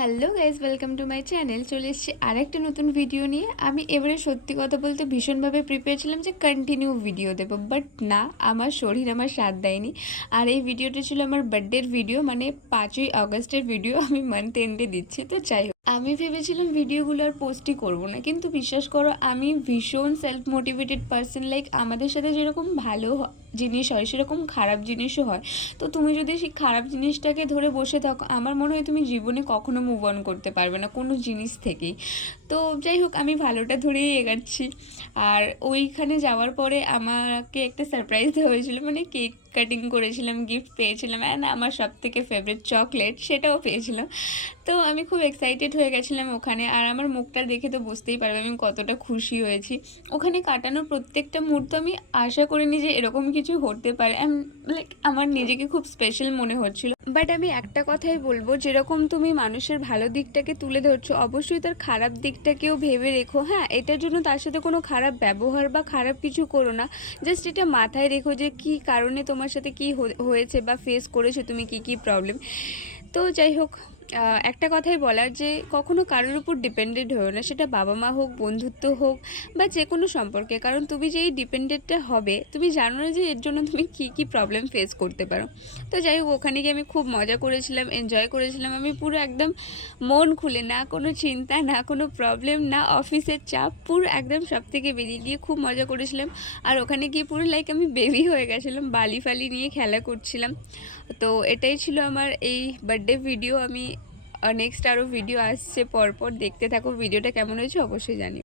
Hello guys, welcome to my channel. চলে এসেছি আরেকটা নতুন ভিডিও নিয়ে। আমি এবারে সত্যি কথা বলতে ভীষণভাবে প্রিপেয়ার ছিলাম যে কন্টিনিউ ভিডিও দেবো, বাট না, আমার শরীর আমার সাথ দেয়নি। আর এই ভিডিওটা ছিল আমার বার্থডের ভিডিও, মানে 5ই আগস্টের ভিডিও। আমি মান্থ এন্ডে দিচ্ছি, তো যাই হোক, আমি ভেবেছিলাম ভিডিওগুলো আর পোস্টই করবো না, কিন্তু বিশ্বাস করো আমি ভীষণ সেলফ মোটিভেটেড পার্সন। লাইক আমাদের সাথে যেরকম ভালো জিনিস হয় সেরকম খারাপ জিনিসও হয়। তো তুমি যদি সেই খারাপ জিনিসটাকে ধরে বসে থাকো, আমার মনে হয় তুমি জীবনে কখনো মুভ অন করতে পারবে না কোনো জিনিস থেকেই। তো যাই হোক, আমি ভালোটা ধরেই এগাচ্ছি। আর ওইখানে যাওয়ার পরে আমাকে একটা সারপ্রাইজ দেওয়া হয়েছিল, মানে কেক কাটিং করেছিলাম, গিফট পেয়েছিলাম, অ্যান্ড আমার সব থেকে ফেভারিট চকলেট সেটাও পেয়েছিলাম। তো আমি খুব এক্সাইটেড হয়ে গেছিলাম ওখানে। আর আমার মুখটা দেখে তো বুঝতেই পারবে আমি কতটা খুশি হয়েছি। ওখানে কাটানোর প্রত্যেকটা মুহূর্ত আমি আশা করিনি যে এরকম কিছু হতে পারে। লাইক আমার নিজেকে খুব স্পেশাল মনে হচ্ছিল। বাট আমি একটা কথাই বলবো, যেরকম তুমি মানুষের ভালো দিকটাকে তুলে ধরছো, অবশ্যই তার খারাপ দিকটাকেও ভেবে রেখো। হ্যাঁ, এটার জন্য তার সাথে কোনো খারাপ ব্যবহার বা খারাপ কিছু করো না। জাস্ট এটা মাথায় রেখো যে কী কারণে তোমার সাথে কী হয়েছে বা ফেস করেছো তুমি, কী প্রবলেম। তো যাই হোক, একটা কথাই বলার যে কখনো কারোর উপর ডিপেন্ডেন্ট হও না, সেটা বাবা মা হোক, বন্ধুত্ব হোক, বা যে কোনো সম্পর্কে। কারণ তুমি যে এই ডিপেন্ডেন্টটা হবে, তুমি জানো না যে এর জন্য তুমি কী প্রবলেম ফেস করতে পারো। তো যাই হোক, ওখানে গিয়ে আমি খুব মজা করেছিলাম, এনজয় করেছিলাম। আমি পুরো একদম মন খুলে, না কোনো চিন্তা, না কোনো প্রবলেম, না অফিসের চাপ, পুরো একদম সব থেকে বেরিয়ে গিয়ে খুব মজা করেছিলাম। আর ওখানে গিয়ে পুরো লাইক আমি বেবি হয়ে গেছিলাম, বালি ফালি নিয়ে খেলা করছিলাম। তো এটাই ছিল আমার এই বার্থডে ভিডিও। আমি নেক্সট আরও ভিডিও আসছে পরপর, দেখতে থাকো ভিডিওটা কেমন হয়েছে অবশ্যই জানি।